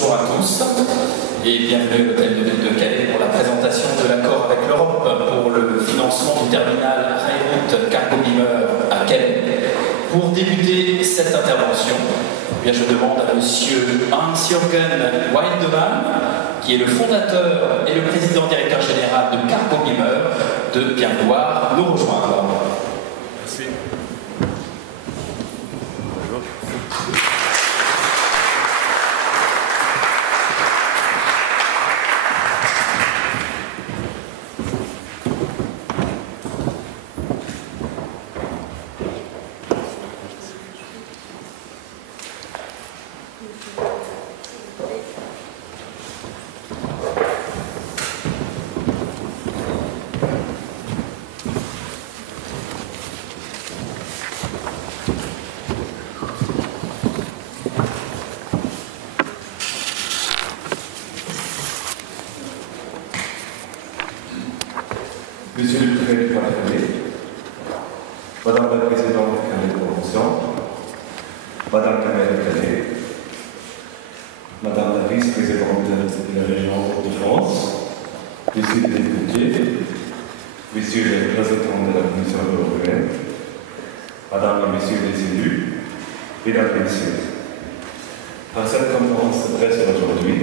bonjour à tous et bienvenue à l'hôtel de ville de Calais pour la présentation de l'accord avec l'Europe pour le financement du terminal Rail-Route Cargo Beamer à Calais. Pour débuter cette intervention, eh bien, je demande à monsieur Hans-Jürgen Wildemann, qui est le fondateur et le président directeur général de Cargo Beamer, de bien vouloir nous rejoindre. Merci. Monsieur le préfet du Pas-de-Calais, Madame la présidente du Calais de Convention, Madame la maire de Calais, Madame la vice-présidente de la région Hauts-de-France, Messieurs les députés, Messieurs les représentants de la Commission européenne, Madame et Messieurs les élus, Mesdames et Messieurs, par cette conférence de presse aujourd'hui,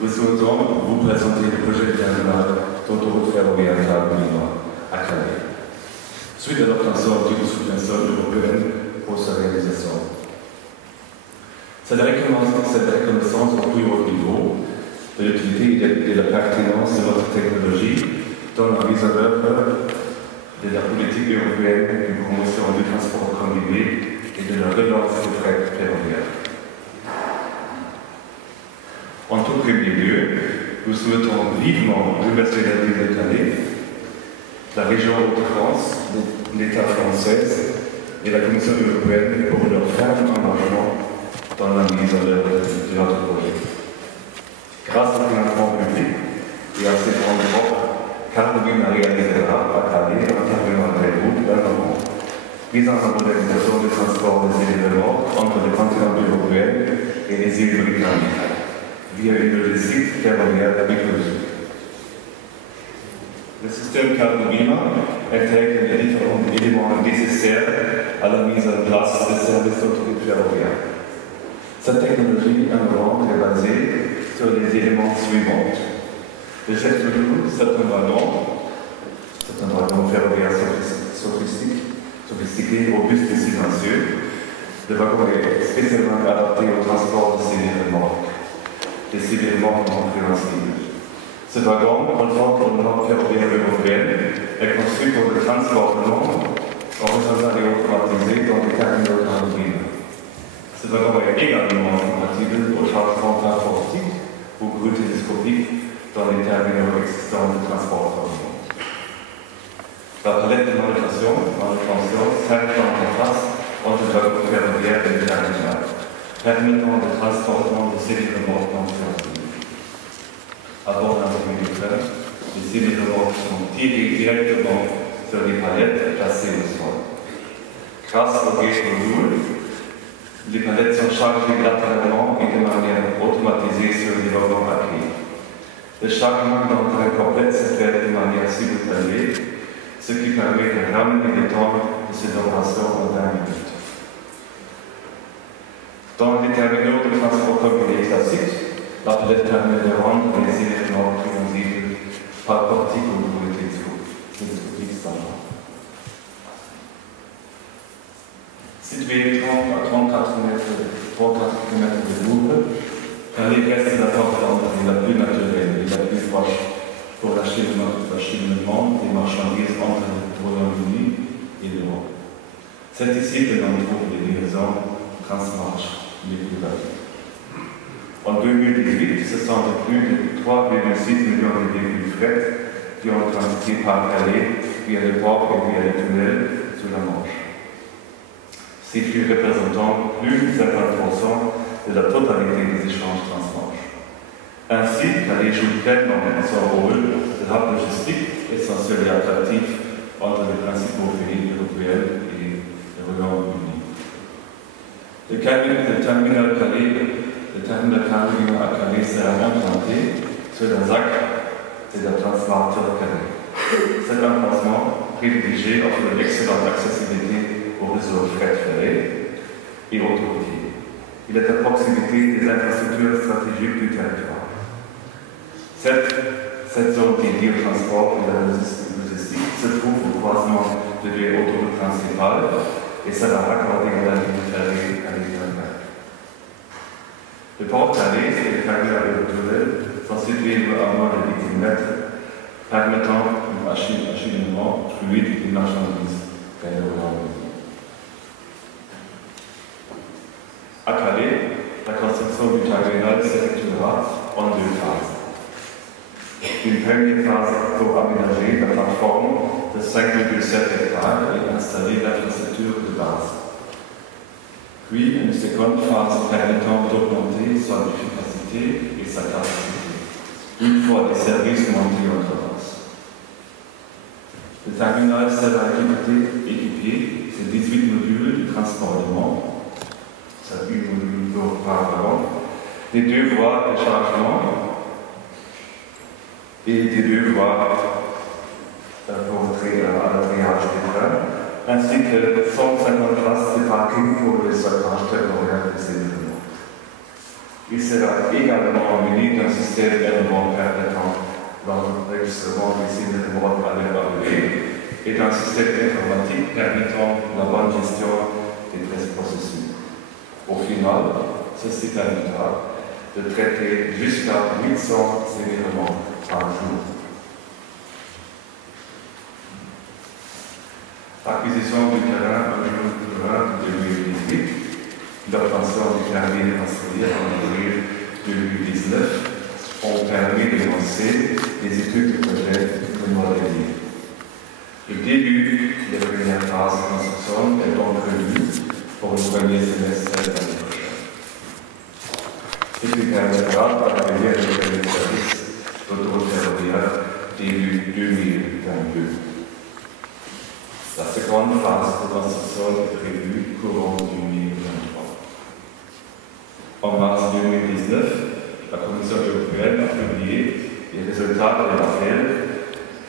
nous souhaitons vous présenter le projet de terminal d'autoroute ferroviaire Cargo Beamer à Calais, suite à l'obtention d'une subvention européenne pour sa réalisation. Cette reconnaissance au plus haut niveau de l'utilité et de la pertinence de notre technologie dans la mise en œuvre de la politique européenne de promotion du transport combiné et de la relance du fret ferroviaire. En tout premier lieu, nous souhaitons vivement remercier la ville de Calais, la région Hauts-de-France, l'État français et la Commission européenne pour leur ferme engagement dans la mise en œuvre de notre projet. Grâce au financement public et à ces fonds d'Europe, Cargo Beamer réalisera à Calais un terminal Rail-Route d'un an, visant à la modernisation du transport des îles de l'Europe entre le continent européen et les îles britanniques, via une logistique ferroviaire microscopique. Le système Cargo Beamer intègre les différents éléments nécessaires à la mise en place des services d'autoroute ferroviaire. Cette technologie innovante est basée sur les éléments suivants. Le chef de route, c'est un wagon ferroviaire sophistiqué, robuste et silencieux. Le wagon est spécialement adapté au transport de ces remorques. Des éléments non préhensibles. Ce wagon, conforme aux normes ferroviaires européennes, est construit pour le transportement horizontal et automatisé dans les terminaux Cargo Beamer. Ce wagon est également compatible au chargement transportique ou grue télescopique dans les terminaux existants de transport commun. La palette de manutention, 5 d'interface entre le wagon ferroviaire et le terminal, permettant le transportement de séries de remorques non ferroviaires. À bord d'un véhicule, les séries de remorques sont tirées directement sur les palettes placées au sol. Grâce au gauge module, les palettes sont chargées latéralement et de manière automatisée sur les wagons à clé. Le chargement d'entrée complète se fait de manière simultanée, ce qui permet de ramener le temps de ces opérations en 20 minutes. Dans les terminaux de transport combiné classiques, la palette permet de rendre les éléments prévisibles par portique ou grue télescopique standard. Situé à 34 km de Louvre, Calais reste la porte d'entrée la plus naturelle et la plus proche pour l'acheminement des marchandises entre le Royaume-Uni et l'Europe. C'est ici que l'on trouve les liaisons transmarches les plus rapides. En 2018, ce sont plus de 3,6 millions de véhicules fret qui ont transité par Calais via le port et via les tunnels sous la Manche. Ces flux représentant plus de 50% de la totalité des échanges transmanches. Ainsi, Calais joue pleinement son rôle de hub logistique essentiel et attractif entre les principaux pays européens et le Royaume-Uni. Le terminal Calais le terminal Carolina à Calais sera implanté sur le ZAC de la Transmarche Calais. Cet emplacement privilégié offre une excellente accessibilité au réseau fret ferré et autoroutier. Il est à proximité des infrastructures stratégiques du territoire. Cette zone dédiée au transport et à la logistique se trouve au croisement de deux autoroutes principales et sera raccordée à la ligne ferrée Calais-Nuremberg. Le port Calais et le terminal tunnel sont situés à moins de 8 km, permettant un acheminement fluide des marchandises vers le Royaume-Uni. À Calais, la construction du terminal s'effectuera en 2 phases. Une première phase pour aménager la plateforme de 5,7 hectares et installer l'infrastructure de base. Puis une seconde phase permettant d'augmenter son efficacité et sa capacité, une fois les services montés en avance. Le terminal sera équipé de 18 modules de transportement, ça fait 8 modules par an, des 2 voies de chargement et des 2 voies pour à l'atterrissage des trains, ainsi que 150 places de parking pour les stockages temporaires des événements. Il sera également muni d'un système innovant permettant l'enregistrement des événements à l'heure arrivée et d'un système informatique permettant la bonne gestion des processus. Au final, ceci permettra de traiter jusqu'à 800 événements par jour. Acquisition du terrain en juin 2018, l'obtention du permis de construire en avril 2019 ont permis de lancer des études de projet de modélisation. Le début des premières phases de construction est donc prévu pour le premier semestre de l'année prochaine. Ce qui permettra d'accueillir le premier service d'autoroute ferroviaire début 2022. La seconde phase de construction est prévue courant 2023. En mars 2019, la Commission européenne a publié les résultats de l'appel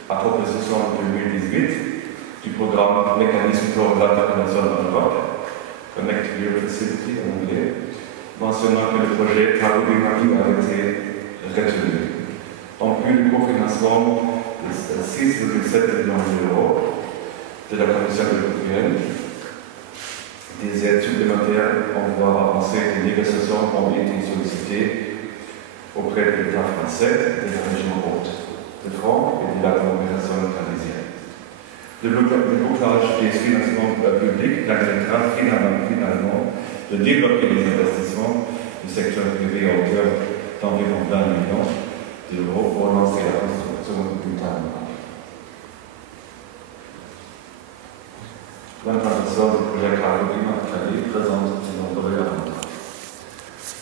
à proposition 2018 du programme Mécanisme pour l'interconnexion en Europe, Connect Europe Facility en anglais, mentionnant que le projet Carolina a été retenu. En plus du cofinancement de 6,7 millions d'euros de la Commission européenne, des aides supplémentaires en voie avancée des négociations ont été sollicitées auprès de l'État français, de la région haute de France et de l'agglomération parisienne. Le blocage des financements publics permettra finalement de débloquer les investissements du secteur privé à hauteur d'environ 20 millions d'euros pour lancer la construction du terminal. L'implantation du projet Carolina à Calais présente de nombreux avantages.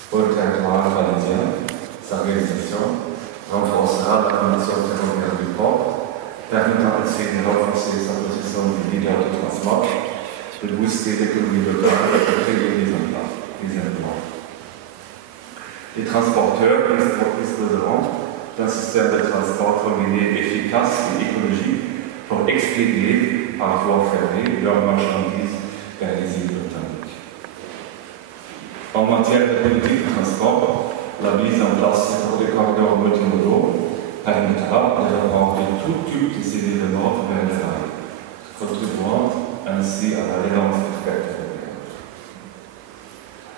Pour le territoire parisien, sa réalisation renforcera la connexion ferroviaire du port, permettant ainsi de renforcer sa position de leader de transport, de booster l'économie locale et de créer des emplois. Les transporteurs disposeront d'un système de transport combiné efficace et écologique pour expédier par voie ferrée leurs marchandises vers les îles britanniques. En matière de politique de transport, la mise en place des corridors multimodaux permettra de rapporter tout type de événements vers le rail, contribuant ainsi à la relance du fret ferroviaire.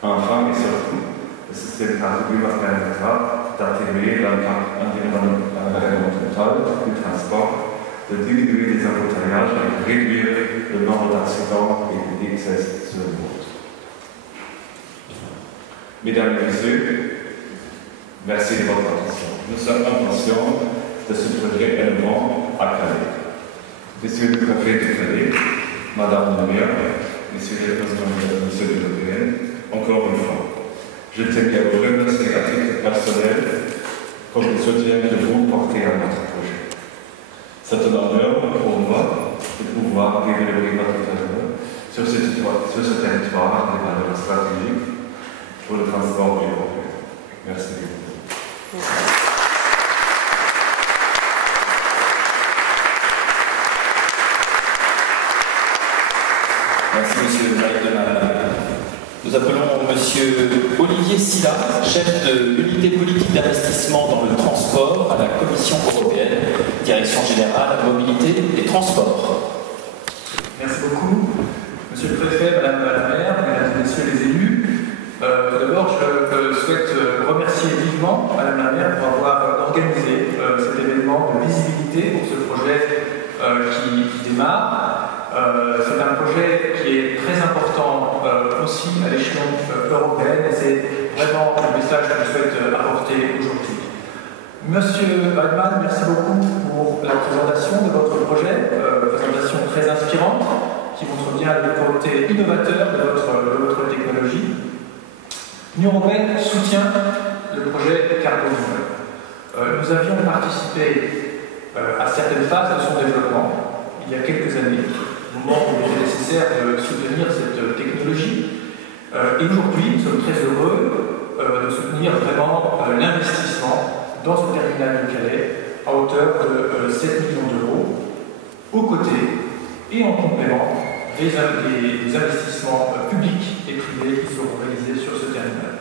Enfin et surtout, le système Carolina permettra d'atténuer l'impact environnemental du transport, de diminuer les embouteillages et de réduire le nombre d'accidents et d'excès sur le route. Mesdames et Messieurs, merci de votre attention. Nous sommes impatients de ce projet élément à Calais. Monsieur le préfet de Calais, Madame la maire, Monsieur le président de la Commission européenne, encore une fois, je tiens à vous remercier à titre personnel pour le soutien que vous portez à notre projet. C'est un honneur pour moi de pouvoir développer notre terrain sur ce territoire des valeurs stratégiques pour le transport européen. Merci. Merci, monsieur Weidemann. Nous appelons monsieur Olivier Silla, chef de l'unité politique d'investissement dans le transport à la Commission européenne, Direction générale mobilité et transport. Merci beaucoup. Monsieur le préfet, madame la maire, mesdames et messieurs les élus, tout d'abord, je souhaite remercier vivement madame la maire pour avoir organisé cet événement de visibilité pour ce projet qui démarre. C'est un projet qui est très important aussi à l'échelon européen et c'est vraiment le message que je souhaite apporter aujourd'hui. Monsieur Weidemann, merci beaucoup pour la présentation de votre projet, présentation très inspirante qui montre bien le côté innovateur de votre technologie. L'Union européenne soutient le projet Carbonime. Nous avions participé à certaines phases de son développement il y a quelques années, au moment où il était nécessaire de soutenir cette technologie. Et aujourd'hui, nous sommes très heureux de soutenir vraiment l'investissement dans ce terminal de Calais à hauteur de 7 millions d'euros, aux côtés et en complément des investissements publics et privés qui seront réalisés sur ce terminal.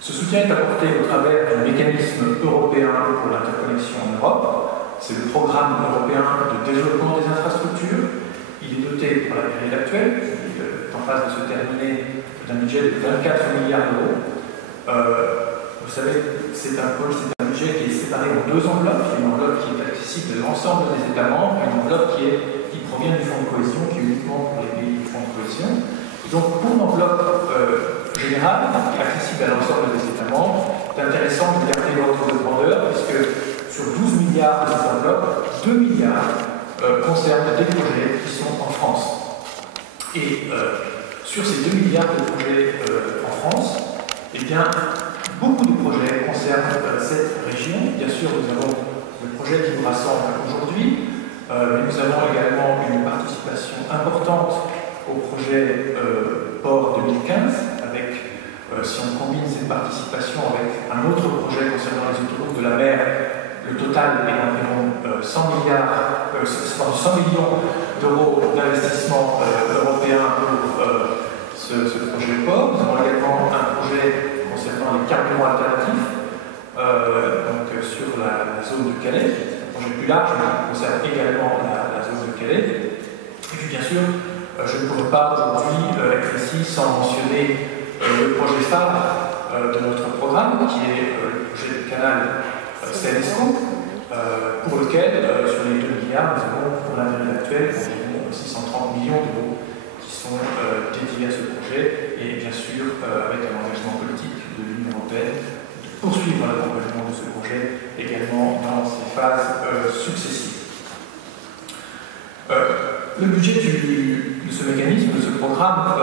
Ce soutien est apporté au travers du mécanisme européen pour l'interconnexion en Europe. C'est le programme européen de développement des infrastructures. Il est doté pour la période actuelle, qui est en phase de se terminer, d'un budget de 24 milliards d'euros. Vous savez, c'est un budget qui est séparé en deux enveloppes. Une enveloppe qui est accessible à l'ensemble des États membres et une enveloppe qui provient du Fonds de cohésion, qui est uniquement pour les pays du Fonds de cohésion. Et donc, pour l'enveloppe générale, accessible à l'ensemble des États membres, c'est intéressant de garder l'ordre de grandeur, puisque sur 12 milliards de ces enveloppes, 2 milliards concernent des projets qui sont en France. Et sur ces 2 milliards de projets en France, eh bien, beaucoup de projets concernent cette région. Bien sûr, nous avons le projet qui nous rassemble aujourd'hui, mais nous avons également une participation importante au projet Port 2015, avec, si on combine cette participation avec un autre projet concernant les autoroutes de la mer, le total est d'environ 100 millions d'euros d'investissement européen pour ce projet port. Nous avons également un projet concernant les carburants alternatifs sur la zone de Calais, un projet plus large, mais qui concerne également la zone de Calais. Et puis bien sûr, je ne pourrais pas aujourd'hui être ici sans mentionner le projet phare de notre programme, qui est le projet du canal Seine-Escaut, pour lequel, sur les 2 milliards, nous avons pour la période actuelle environ 630 millions d'euros qui sont dédiés à ce projet, et bien sûr avec un engagement politique de l'Union européenne de poursuivre l'accompagnement de ce projet également dans ses phases successives. Le budget de ce mécanisme, de ce programme,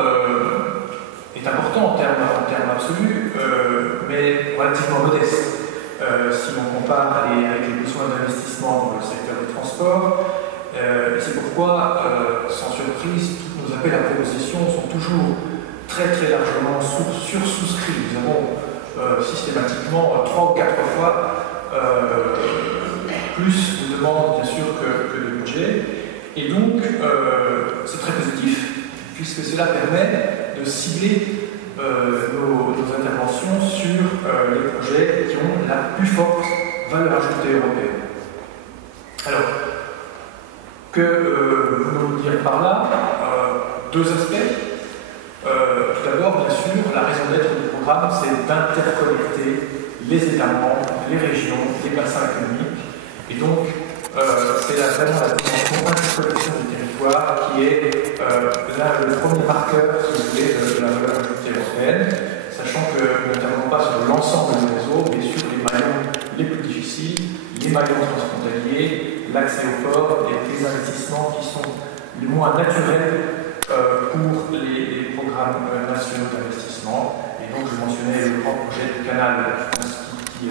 est important en termes absolus, mais relativement modeste. Si on compare avec les besoins d'investissement dans le secteur des transports, c'est pourquoi, sans surprise, tous nos appels à proposition sont toujours très largement sursouscrits. Nous avons systématiquement 3 ou 4 fois plus de demandes, bien sûr, que de budget. Et donc, c'est très positif, puisque cela permet de cibler nos interventions sur les projets qui ont la plus forte valeur ajoutée européenne. Alors, que voulons-nous dire par là? 2 aspects. Tout d'abord, bien sûr, la raison d'être du programme, c'est d'interconnecter les États membres, les régions, les bassins économiques. Et donc, c'est vraiment la dimension interconnexion du territoire qui est le premier marqueur, si vous voulez, de la valeur ajoutée européenne, sachant que nous n'intervenons pas sur l'ensemble du réseau, mais sur les maillons les plus difficiles, les maillons transfrontaliers, l'accès au port et les investissements qui sont les moins naturels pour les programmes nationaux d'investissement. Et donc, je mentionnais le grand projet du canal qui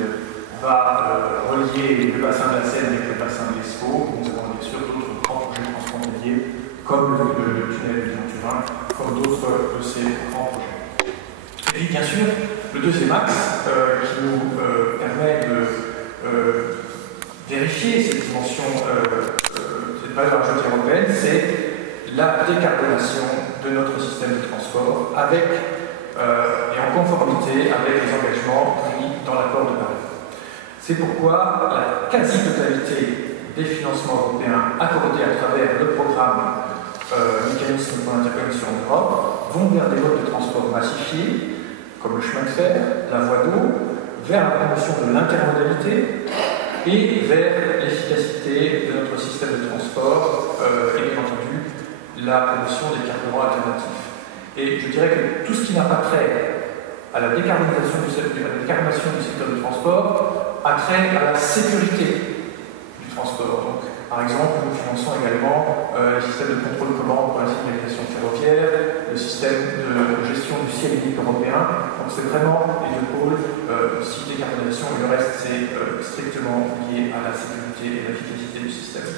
va relier le bassin de la Seine avec le bassin de l'Escaut. Nous avons bien sûr d'autres grands projets transfrontaliers, comme le tunnel du Lyon-Turin, comme d'autres de ces grands projets. Et puis, bien sûr, Le deuxième axe qui nous permet de vérifier cette dimension, cette valeur ajoutée européenne, c'est la décarbonation de notre système de transport avec, et en conformité avec les engagements pris dans l'accord de Paris. C'est pourquoi la quasi-totalité des financements européens accordés à travers le programme Mécanisme pour l'interconnexion en Europe vont vers des modes de transport massifiés, comme le chemin de fer, la voie d'eau, vers la promotion de l'intermodalité et vers l'efficacité de notre système de transport et bien entendu la promotion des carburants alternatifs. Et je dirais que tout ce qui n'a pas trait à la décarbonisation du secteur du transport a trait à la sécurité du transport. Donc, par exemple, nous finançons également le système de contrôle commande pour la signalisation ferroviaire, le système de gestion du ciel unique européen. Donc c'est vraiment les deux pôles, si décarbonisation et le reste c'est strictement lié à la sécurité et à l'efficacité du système.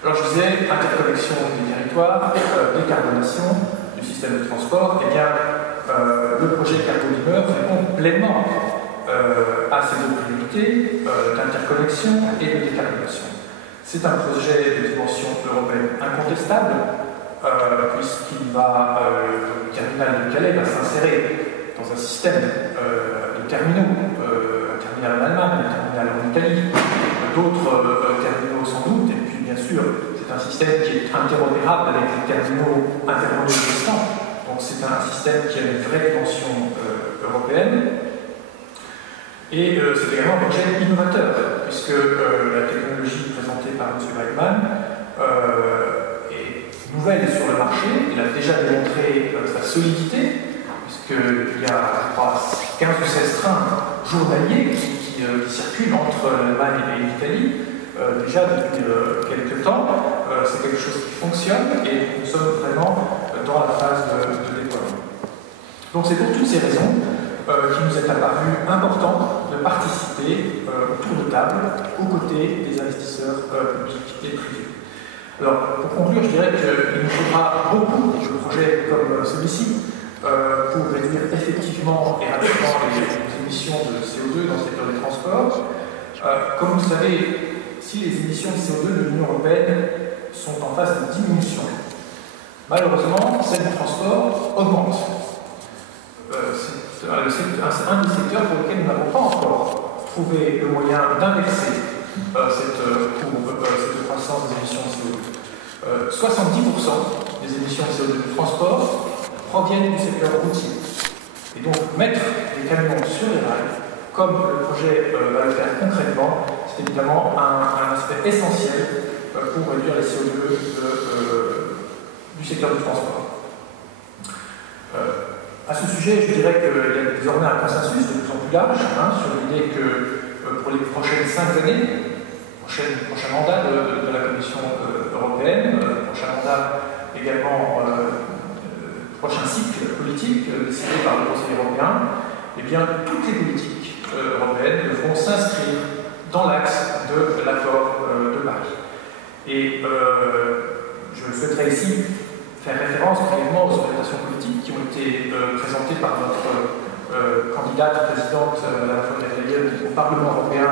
Alors je disais, interconnexion des territoires, décarbonation du système de transport, et bien le projet Cargo-Beamer répond pleinement à ces deux priorités d'interconnexion et de décarbonation. C'est un projet de dimension européenne incontestable, puisqu'il va, le terminal de Calais va s'insérer dans un système de terminaux, un terminal en Allemagne, un terminal en Italie, d'autres terminaux sans doute, et puis bien sûr, c'est un système qui est interopérable avec les terminaux intermondiaux existants, donc c'est un système qui a une vraie dimension européenne. Et c'est également un projet innovateur, puisque la technologie présentée par M. Weidmann est nouvelle sur le marché. Il a déjà démontré sa solidité, puisqu'il y a, je crois, 15 ou 16 trains journaliers qui circulent entre l'Allemagne et l'Italie, déjà depuis quelques temps. C'est quelque chose qui fonctionne et nous sommes vraiment dans la phase de déploiement. Donc c'est pour toutes ces raisons qui nous est apparu important de participer autour de table aux côtés des investisseurs publics et privés. Alors, pour conclure, je dirais qu'il nous faudra beaucoup de projets comme celui-ci pour réduire effectivement et rapidement les émissions de CO2 dans le secteur des transports. Comme vous le savez, si les émissions de CO2 de l'Union européenne sont en phase de diminution, malheureusement, celles du transport augmentent. C'est un des secteurs pour lesquels nous n'avons pas encore trouvé le moyen d'inverser cette courbe, cette croissance des émissions de CO2. 70% des émissions de CO2 du transport proviennent du secteur routier. Et donc mettre les camions sur les rails, comme le projet va le faire concrètement, c'est évidemment un aspect essentiel pour réduire les CO2 du secteur du transport. À ce sujet, je dirais qu'il y a désormais un consensus de plus en plus large sur l'idée que pour les prochaines 5 années, prochain mandat de la Commission européenne, prochain mandat également, prochain cycle politique décidé par le Conseil européen, eh bien, toutes les politiques européennes devront s'inscrire dans l'axe de l'accord de Paris. Et je souhaiterais ici faire référence brièvement aux orientations politiques qui ont été présentées par notre candidate présidente, Mme von der Leyen, au Parlement européen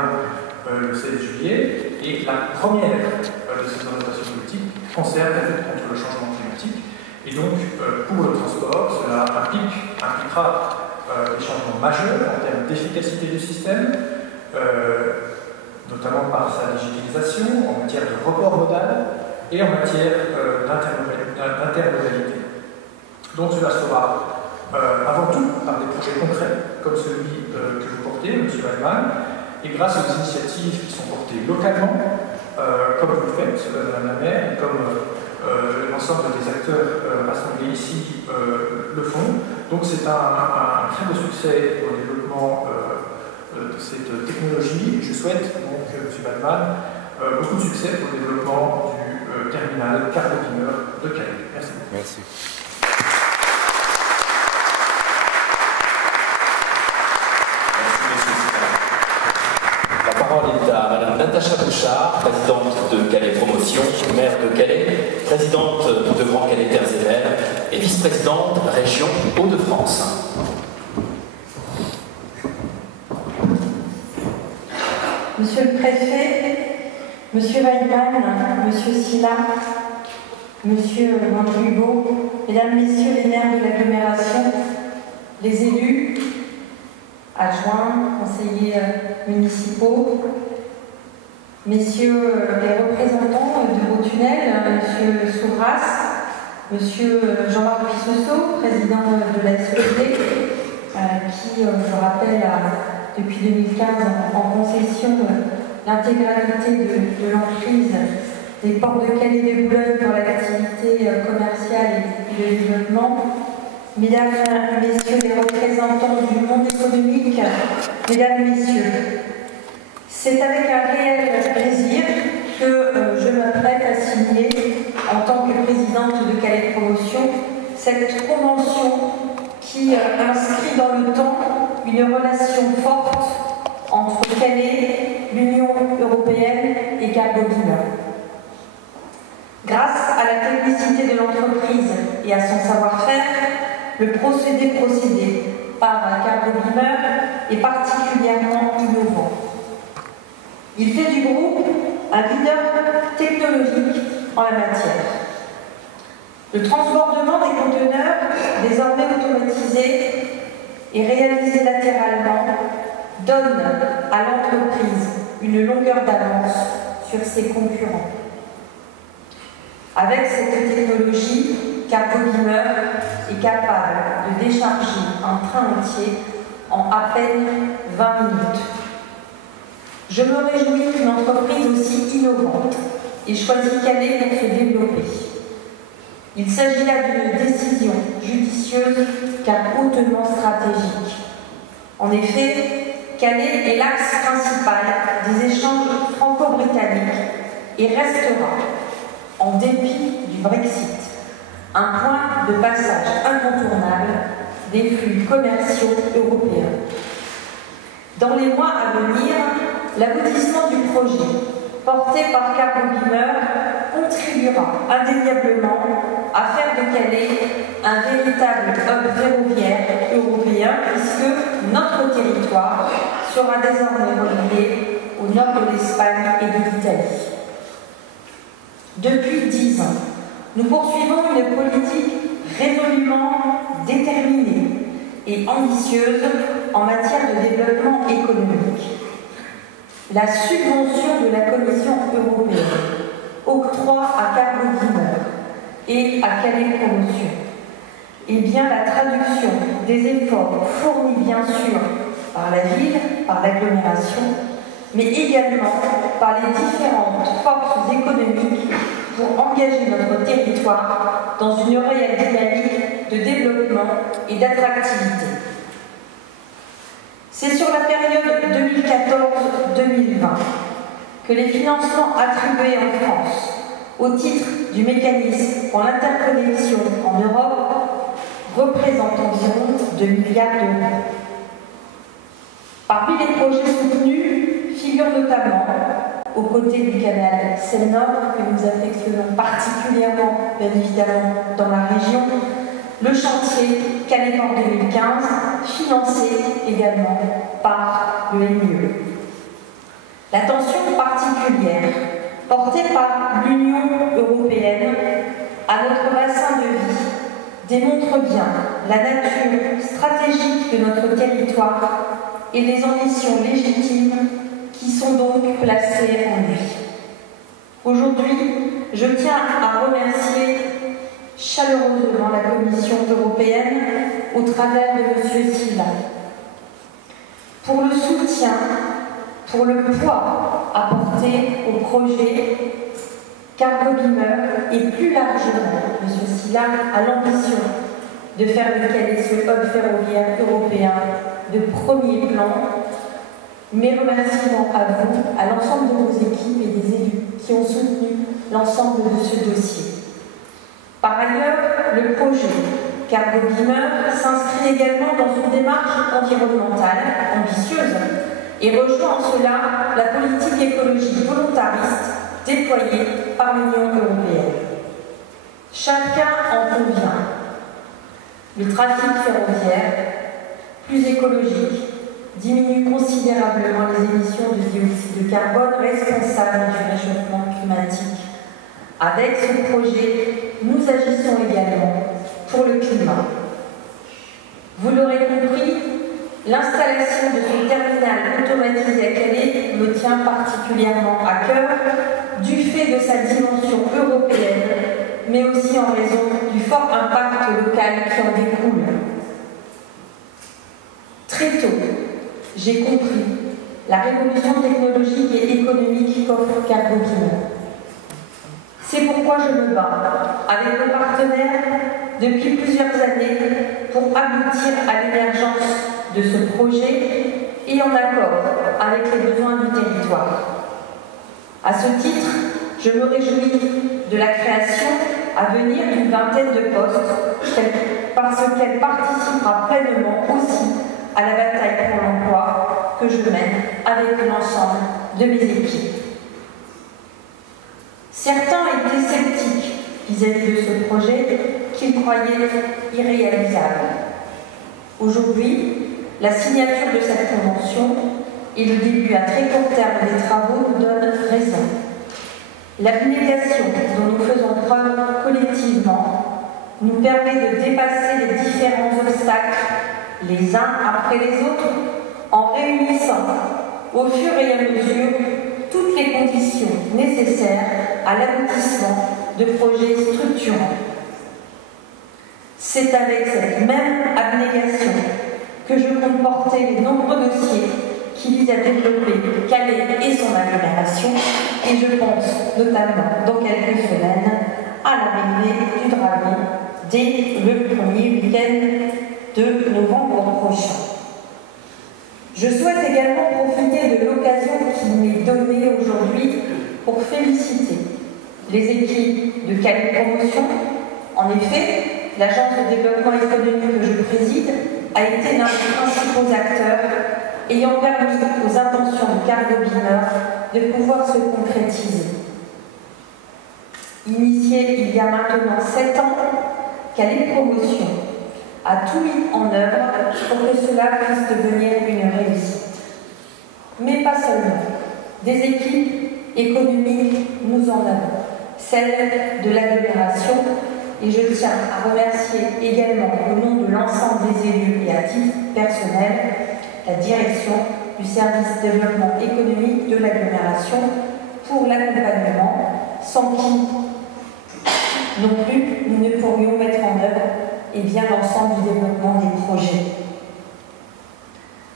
le 16 juillet. Et la première de ces orientations politiques concerne la lutte contre le changement climatique. Et donc, pour le transport, cela impliquera des changements majeurs en termes d'efficacité du système, notamment par sa digitalisation, en matière de report modal et en matière d'intermodalité. Donc cela sera avant tout par des projets concrets, comme celui que vous portez, M. Weidmann, et grâce aux initiatives qui sont portées localement, comme vous le faites, Madame la maire, et comme l'ensemble des acteurs rassemblés ici le font. Donc c'est un très beau succès au développement de cette technologie. Je souhaite donc, M. Weidmann, beaucoup de succès pour le développement du terminal Cargo-Beamer de Calais. Merci. Merci. La parole est à Mme Natacha Bouchard, présidente de Calais Promotion, maire de Calais, présidente de Grand Calais Terres et Mers et vice-présidente région Hauts-de-France. Monsieur le Préfet, Monsieur Weidmann, Monsieur Silla, Monsieur Mandrigo, Mesdames, Messieurs les maires de l'agglomération, les élus, adjoints, conseillers municipaux, Messieurs les représentants de vos tunnels, Monsieur Souvras, Monsieur Jean-Marc Pissoso, président de la SPD, qui, je rappelle, a depuis 2015 en concession l'intégralité de l'emprise des ports de Calais et de Boulogne pour l'activité commerciale et de développement. Mesdames, Messieurs les représentants du monde économique, Mesdames, Messieurs, c'est avec un réel plaisir que je m'apprête à signer, en tant que présidente de Calais Promotion, cette convention qui inscrit dans le temps une relation forte entre Calais, l'Union européenne et Cargo Beamer. Grâce à la technicité de l'entreprise et à son savoir-faire, le procédé par Cargo Beamer est particulièrement innovant. Il fait du groupe un leader technologique en la matière. Le transbordement des conteneurs, désormais automatisé et réalisé latéralement, donne à l'entreprise une longueur d'avance sur ses concurrents. Avec cette technologie, Cargo Beamer est capable de décharger un train entier en à peine 20 minutes. Je me réjouis qu'une entreprise aussi innovante ait choisi Calais pour se développer. Il s'agit là d'une décision judicieuse car hautement stratégique. En effet, Calais est l'axe principal des échanges franco-britanniques et restera, en dépit du Brexit, un point de passage incontournable des flux commerciaux européens. Dans les mois à venir, l'aboutissement du projet, porté par Cargo Beamer, contribuera indéniablement à faire de Calais un véritable hub ferroviaire européen, puisque notre territoire sera désormais relié au nord de l'Espagne et de l'Italie. Depuis 10 ans, nous poursuivons une politique résolument déterminée et ambitieuse en matière de développement économique. La subvention de la Commission européenne octroie à Cargo Beamer et à Calais Promotion est bien la traduction des efforts fournis bien sûr par la ville, par l'agglomération, mais également par les différentes forces économiques pour engager notre territoire dans une réelle dynamique de développement et d'attractivité. C'est sur la période 2014-2020 que les financements attribués en France au titre du mécanisme pour l'interconnexion en Europe représentent environ 2 milliards d'euros. Parmi les projets soutenus figurent notamment, aux côtés du canal Seine-Nord, que nous affectionnons particulièrement, bien évidemment, dans la région, le chantier Calais-Port 2015, financé également par le MIE. L'attention particulière portée par l'Union européenne à notre bassin de vie démontre bien la nature stratégique de notre territoire et les ambitions légitimes qui sont donc placées en lui. Aujourd'hui, je tiens à remercier chaleureusement la Commission européenne au travers de M. Silla pour le soutien, pour le poids apporté au projet Cargo Beamer et plus largement, M. Silla a l'ambition de faire de Calais ce hub ferroviaire européen de premier plan. Mes remerciements à vous, à l'ensemble de vos équipes et des élus qui ont soutenu l'ensemble de ce dossier. Par ailleurs, le projet Cargo Beamer s'inscrit également dans une démarche environnementale ambitieuse et rejoint en cela la politique écologique volontariste déployée par l'Union européenne. Chacun en convient. Le trafic ferroviaire, plus écologique, diminue considérablement les émissions d'émissions de dioxyde de carbone responsables du réchauffement climatique. Avec ce projet, nous agissons également pour le climat. Vous l'aurez compris, l'installation de ce terminal automatisé à Calais me tient particulièrement à cœur du fait de sa dimension européenne, mais aussi en raison du fort impact local qui en découle. Très tôt, j'ai compris la révolution technologique et économique qu'offre Cargotine. C'est pourquoi je me bats avec nos partenaires depuis plusieurs années pour aboutir à l'émergence de ce projet et en accord avec les besoins du territoire. À ce titre, je me réjouis de la création à venir d'une vingtaine de postes parce qu'elle participera pleinement aussi à la bataille pour l'emploi que je mène avec l'ensemble de mes équipes. Certains étaient sceptiques vis-à-vis de ce projet qu'ils croyaient irréalisable. Aujourd'hui, la signature de cette convention et le début à très court terme des travaux nous donnent raison. L'abnégation dont nous faisons preuve collectivement nous permet de dépasser les différents obstacles les uns après les autres en réunissant au fur et à mesure toutes les conditions nécessaires à l'aboutissement de projets structurants. C'est avec cette même abnégation que je compte porter les nombreux dossiers qui visent à développer Calais et son agglomération, et je pense notamment dans quelques semaines à l'arrivée du Dragon dès le premier week-end de novembre prochain. Je souhaite également profiter de l'occasion qui m'est donnée aujourd'hui pour féliciter les équipes de Calais Promotion. En effet, l'agence de développement économique que je préside a été l'un des principaux acteurs ayant permis aux intentions de Cargotine de pouvoir se concrétiser. Initiée il y a maintenant 7 ans, Calais Promotion a tout mis en œuvre pour que cela puisse devenir une réussite. Mais pas seulement. Des équipes économiques nous en avons, celles de l'agglomération, et je tiens à remercier également au nom de l'ensemble des élus et à titre personnel la direction du service développement économique de l'agglomération pour l'accompagnement, sans qui non plus nous ne pourrions mettre en œuvre l'ensemble du développement des projets.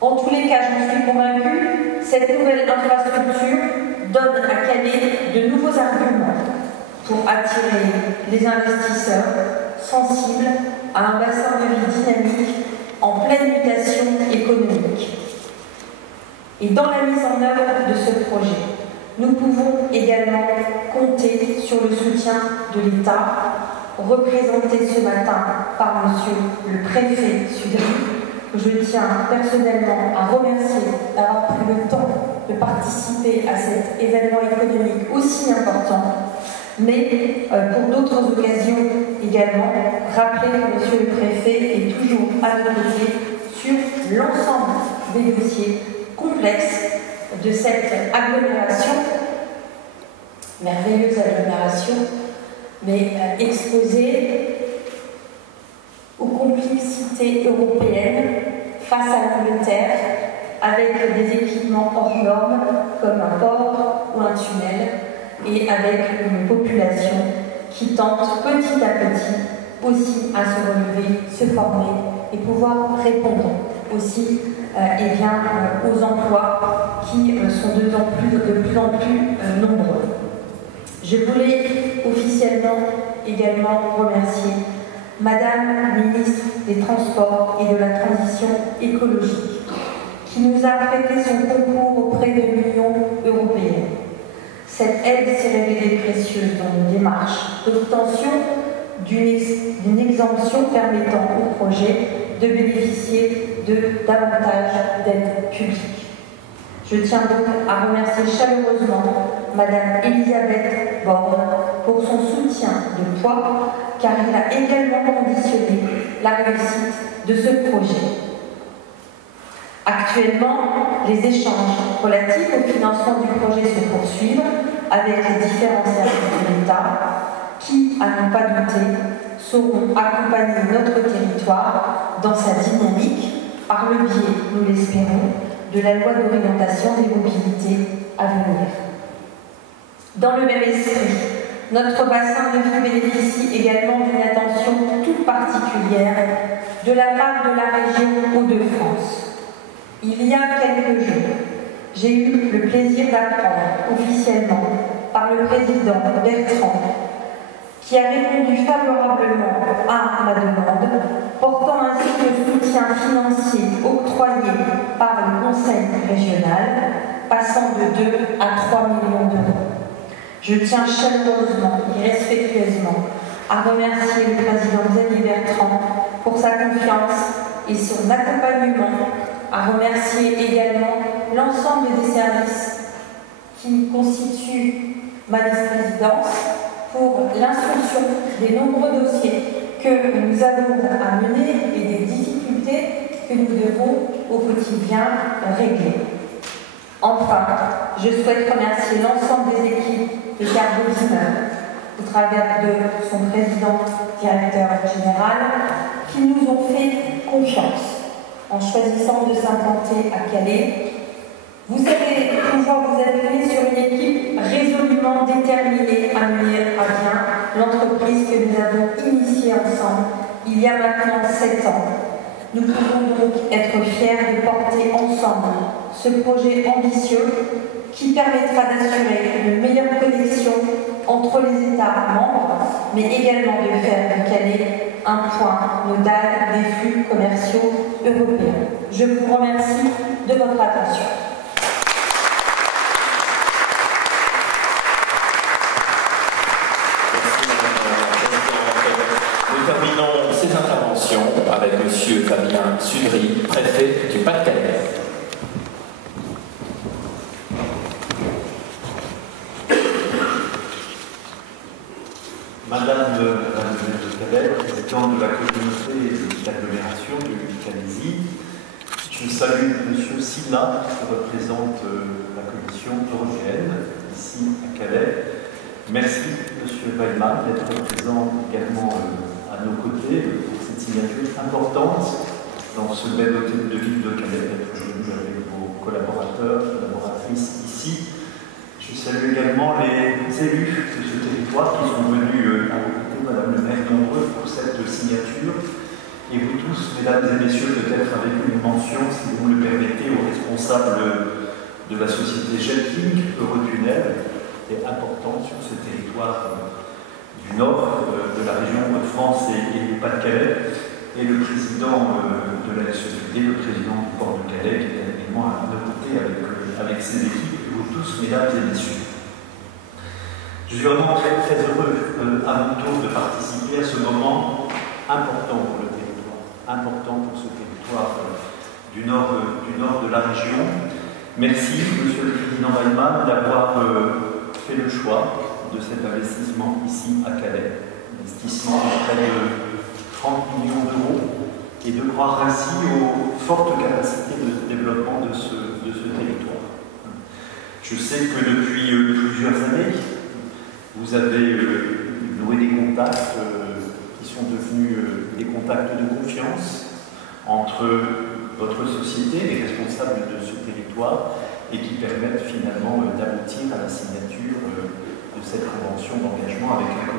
En tous les cas, j'en suis convaincue, cette nouvelle infrastructure donne à Calais de nouveaux arguments pour attirer les investisseurs sensibles à un bassin de vie dynamique en pleine mutation économique. Et dans la mise en œuvre de ce projet, nous pouvons également compter sur le soutien de l'État, représenté ce matin par Monsieur le préfet Sudry, que je tiens personnellement à remercier d'avoir pris le temps de participer à cet événement économique aussi important, mais pour d'autres occasions également, rappeler que Monsieur le préfet est toujours à nos côtés sur l'ensemble des dossiers complexes de cette agglomération, merveilleuse agglomération, mais exposée aux complexités européennes face à l'Angleterre, avec des équipements hors normes comme un port ou un tunnel, et avec une population qui tente petit à petit aussi à se relever, se former et pouvoir répondre aussi aux emplois qui sont de plus en plus nombreux. Je voulais officiellement également remercier Madame la ministre des Transports et de la Transition écologique, qui nous a prêté son concours auprès de l'Union européenne. Cette aide s'est révélée précieuse dans nos démarches d'obtention d'une exemption permettant au projet de bénéficier de davantage d'aides publiques. Je tiens donc à remercier chaleureusement Madame Elisabeth Borne pour son soutien de poids, car il a également conditionné la réussite de ce projet. Actuellement, les échanges relatifs au financement du projet se poursuivent avec les différents services de l'État qui, à n'en pas douter, sauront accompagner notre territoire dans sa dynamique par le biais, nous l'espérons, de la loi d'orientation des mobilités à venir. Dans le même esprit, notre bassin de vie bénéficie également d'une attention toute particulière de la part de la région Hauts-de-France. Il y a quelques jours, j'ai eu le plaisir d'apprendre officiellement par le président Bertrand, qui a répondu favorablement à ma demande, portant ainsi le soutien financier octroyé par le Conseil régional, passant de 2 à 3 millions d'euros. Je tiens chaleureusement et respectueusement à remercier le président Xavier Bertrand pour sa confiance et son accompagnement, à remercier également l'ensemble des services qui constituent ma vice-présidence pour l'instruction des nombreux dossiers que nous avons à mener et des difficultés que nous devons au quotidien régler. Enfin, je souhaite remercier l'ensemble des équipes de Cargotine au travers de son président, directeur général, qui nous ont fait confiance en choisissant de s'implanter à Calais. Vous savez pouvoir vous appuyer sur une équipe résolument déterminée à mener à bien l'entreprise que nous avons initiée ensemble il y a maintenant 7 ans. Nous pouvons donc être fiers de porter ensemble ce projet ambitieux qui permettra d'assurer une meilleure connexion entre les États membres, mais également de faire de Calais un point nodal des flux commerciaux européens. Je vous remercie de votre attention. Nous terminons ces interventions avec M. Fabien Sudry, préfet du Pas-de-Calais. Madame la maire de Calais, présidente de la communauté d'agglomération du Calaisie, je salue M. Silla, qui représente la Commission européenne, ici à Calais. Merci, M. Weilmann, d'être présent également à nos côtés pour cette signature importante dans ce bel hôtel de ville de Calais, d'être venu avec vos collaborateurs, collaboratrices ici. Je salue également les élus de ce territoire qui sont venus à vos côtés, Madame le maire, nombreux pour cette signature. Et vous tous, mesdames et messieurs, peut-être avec une mention, si vous me le permettez, aux responsables de la société Gelting, Eurotunnel, qui est importante sur ce territoire du nord de la région Hauts-de-France et du Pas-de-Calais, et le président de la SED, le président du port de Calais, qui est également à nos côtés avec ses équipes. Tous, mesdames et messieurs. Je suis vraiment très, très heureux à mon tour de participer à ce moment important pour le territoire, important pour ce territoire du nord de la région. Merci, Monsieur le Président Weilmann, d'avoir fait le choix de cet investissement ici à Calais. Investissement de près de 30 millions d'euros et de croire ainsi aux fortes capacités de développement de ce territoire. Je sais que depuis plusieurs années, vous avez noué des contacts qui sont devenus des contacts de confiance entre votre société, les responsables de ce territoire, et qui permettent finalement d'aboutir à la signature de cette convention d'engagement avec la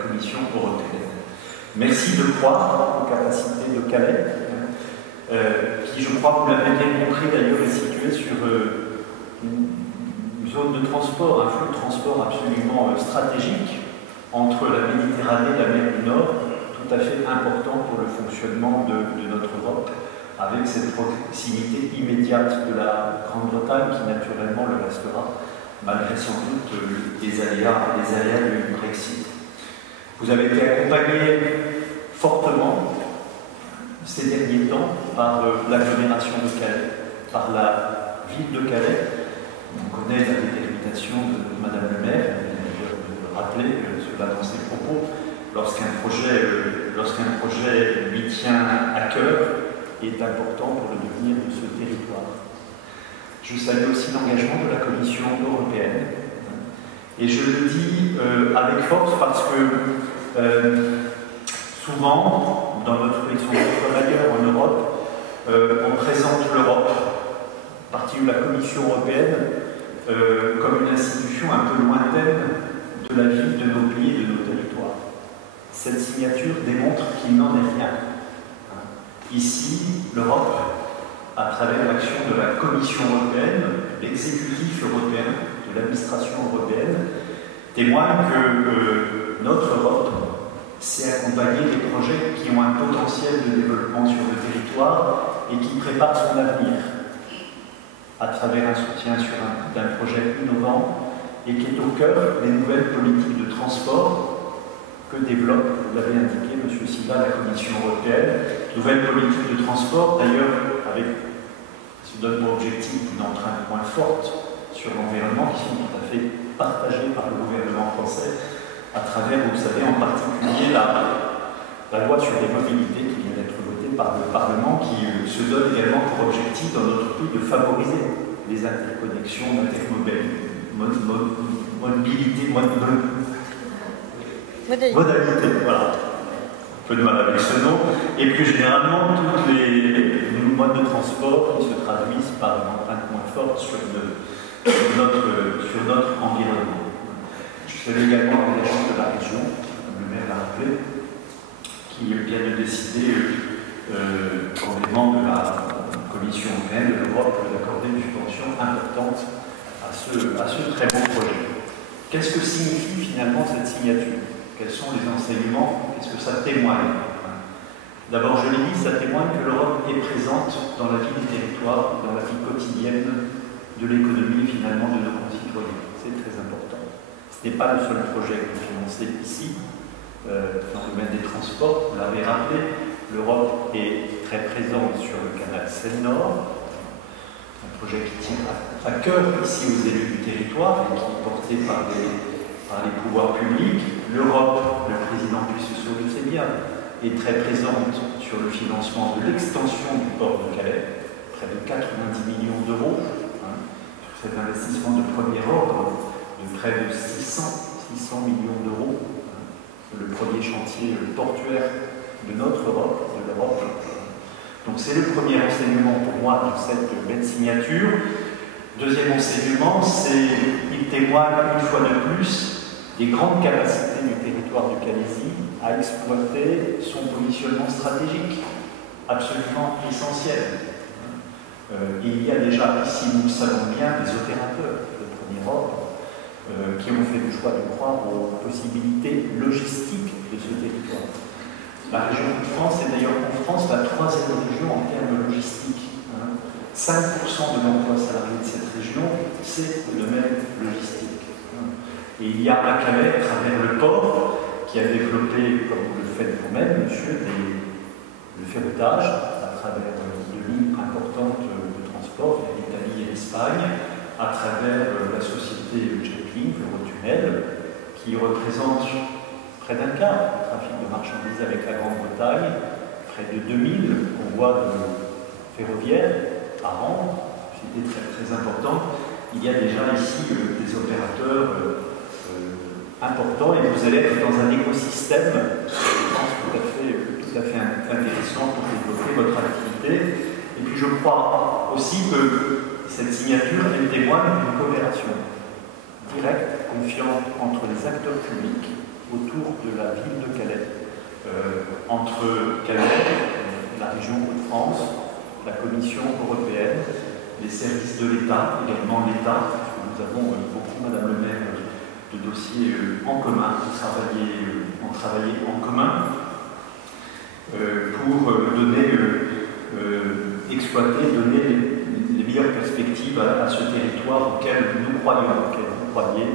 Commission européenne. Merci de croire aux capacités de Calais, qui, je crois, vous l'avez bien compris d'ailleurs, est située sur une zone de transport, un flux de transport absolument stratégique entre la Méditerranée et la mer du Nord, tout à fait important pour le fonctionnement de notre Europe, avec cette proximité immédiate de la Grande-Bretagne qui naturellement le restera, malgré sans doute les aléas du Brexit. Vous avez été accompagné fortement ces derniers temps par l'agglomération de Calais, par la ville de Calais. On connaît la détermination de Madame le maire, elle vient d'ailleurs de le rappeler, cela dans ses propos, lorsqu'un projet lui tient à cœur, est important pour le devenir de ce territoire. Je salue aussi l'engagement de la Commission européenne. Et je le dis avec force parce que souvent, dans notre Luxembourg comme ailleurs en Europe, on présente l'Europe, partie de la Commission européenne, comme une institution un peu lointaine de la vie de nos pays et de nos territoires. Cette signature démontre qu'il n'en est rien. Ici, l'Europe, à travers l'action de la Commission européenne, de l'exécutif européen, de l'administration européenne, témoigne que notre Europe sait accompagner des projets qui ont un potentiel de développement sur le territoire et qui préparent son avenir à travers un soutien d'un projet innovant et qui est au cœur des nouvelles politiques de transport que développe, vous l'avez indiqué, M. Silla, la Commission européenne. Nouvelles politiques de transport, d'ailleurs, avec, se donne pour objectif une empreinte moins forte sur l'environnement, qui sont tout à fait partagées par le gouvernement français, à travers, vous le savez, en particulier la loi sur les mobilités qui vient d'être votée par le Parlement, qui se donne également pour objectif dans notre pays de favoriser les interconnexions, l'intermobilité, modalité, voilà. Un peu de mal avec ce nom. Et plus généralement, tous les modes de transport qui se traduisent par une empreinte moins forte sur notre environnement. Je salue également l'engagement de la région, comme le maire l'a rappelé, qui vient de décider, complément de la Commission européenne de l'Europe, d'accorder une subvention importante à ce très bon projet. Qu'est-ce que signifie finalement cette signature? Quels sont les enseignements? Qu'est-ce que ça témoigne? D'abord, je l'ai dit, ça témoigne que l'Europe est présente dans la vie des territoires, dans la vie quotidienne de l'économie finalement de nos concitoyens. C'est très important. Ce n'est pas le seul projet que vous financez ici, dans le domaine des transports. Vous l'avez rappelé, l'Europe est très présente sur le canal Seine-Nord, un projet qui tient à cœur ici aux élus du territoire et qui est porté par les pouvoirs publics. L'Europe, le président Puisseux le sait bien, est très présente sur le financement de l'extension du port de Calais, près de 90 millions d'euros, sur cet investissement de premier ordre de près de 600 millions d'euros, le premier chantier portuaire de notre Europe, de l'Europe. Donc c'est le premier enseignement pour moi de cette belle signature. Deuxième enseignement, c'est qu'il témoigne une fois de plus des grandes capacités du territoire du Calaisis à exploiter son positionnement stratégique, absolument essentiel. Il y a déjà ici, nous le savons bien, des opérateurs de premier ordre qui ont fait le choix de croire aux possibilités logistiques de ce territoire. La région de France est d'ailleurs en France la troisième région en termes logistiques. 5% de l'emploi salarié de cette région, c'est le domaine logistique. Et il y a à Calais, à travers le port, qui a développé, comme vous le faites vous-même, monsieur, le ferroutage, à travers de lignes importantes de transport vers l'Italie et l'Espagne, à travers la société Jetlink, Eurotunnel, qui représente près d'un quart du trafic de marchandises avec la Grande-Bretagne, près de 2000 convois de ferroviaires par an, c'était très, très important. Il y a déjà ici des opérateurs importants et vous allez être dans un écosystème, je pense, tout à fait intéressant pour développer votre activité. Et puis je crois aussi que cette signature, elle témoigne d'une coopération directe, confiante entre les acteurs publics autour de la ville de Calais, entre Calais, la région Hauts-de-France, la Commission européenne, les services de l'État, également l'État, parce que nous avons beaucoup, Madame le maire, de dossiers en commun, on travaillait en commun pour exploiter, donner les meilleures perspectives à ce territoire auquel nous croyons, auquel vous croyez,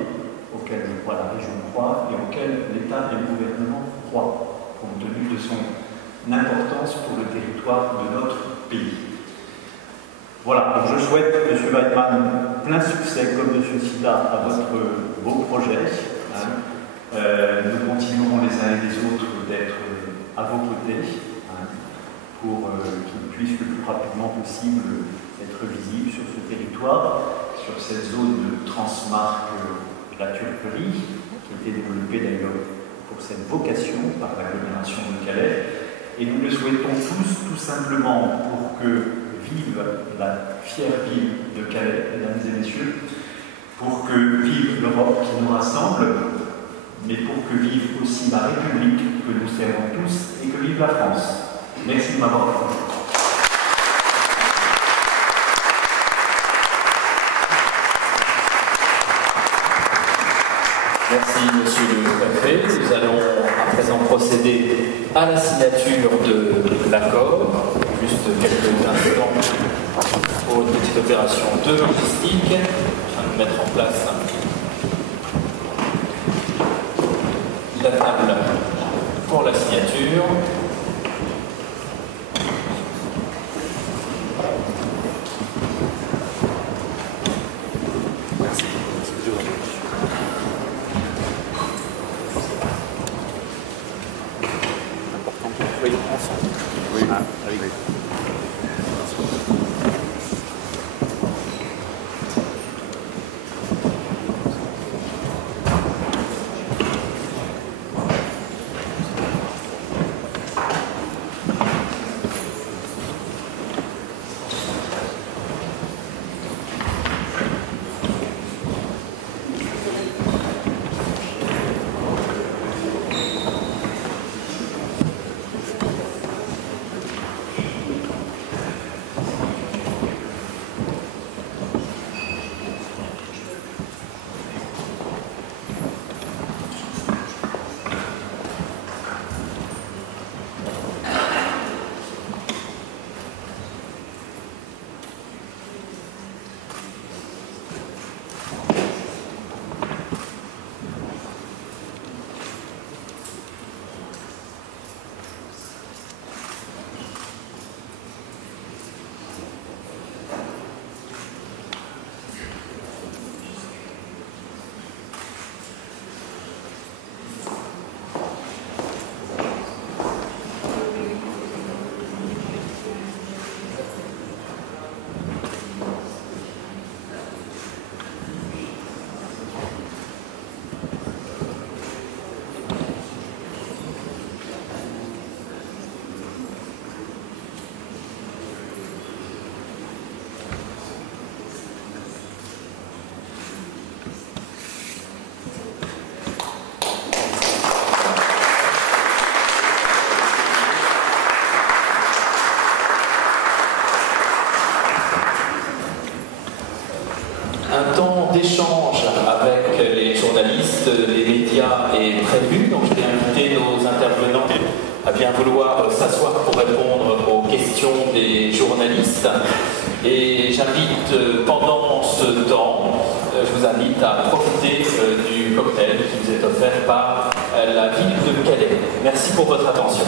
auquel je crois la région croit et auquel l'État et le gouvernement croient, compte tenu de son importance pour le territoire de notre pays. Voilà, donc je souhaite, M. Weidmann, plein succès, comme M. Silla, à votre beau projet. Nous continuerons les uns et les autres d'être à vos côtés pour qu'il puisse le plus rapidement possible être visible sur ce territoire, sur cette zone de transmarque de la Turquerie, qui a été développée d'ailleurs pour cette vocation par l'agglomération de Calais. Et nous le souhaitons tous, tout simplement pour que vive la fière ville de Calais, mesdames et messieurs, pour que vive l'Europe qui nous rassemble, mais pour que vive aussi la République que nous servons tous et que vive la France. Merci de m'avoir écouté. Merci, monsieur le préfet. Nous allons à présent procéder à la signature de l'accord. Juste quelques instants pour une petite opération de logistique, afin de mettre en place la table pour la signature. Un temps d'échange avec les journalistes, les médias est prévu, donc je vais inviter nos intervenants à bien vouloir s'asseoir pour répondre aux questions des journalistes. Et j'invite, pendant ce temps, je vous invite à profiter du cocktail qui vous est offert par la ville de Calais. Merci pour votre attention.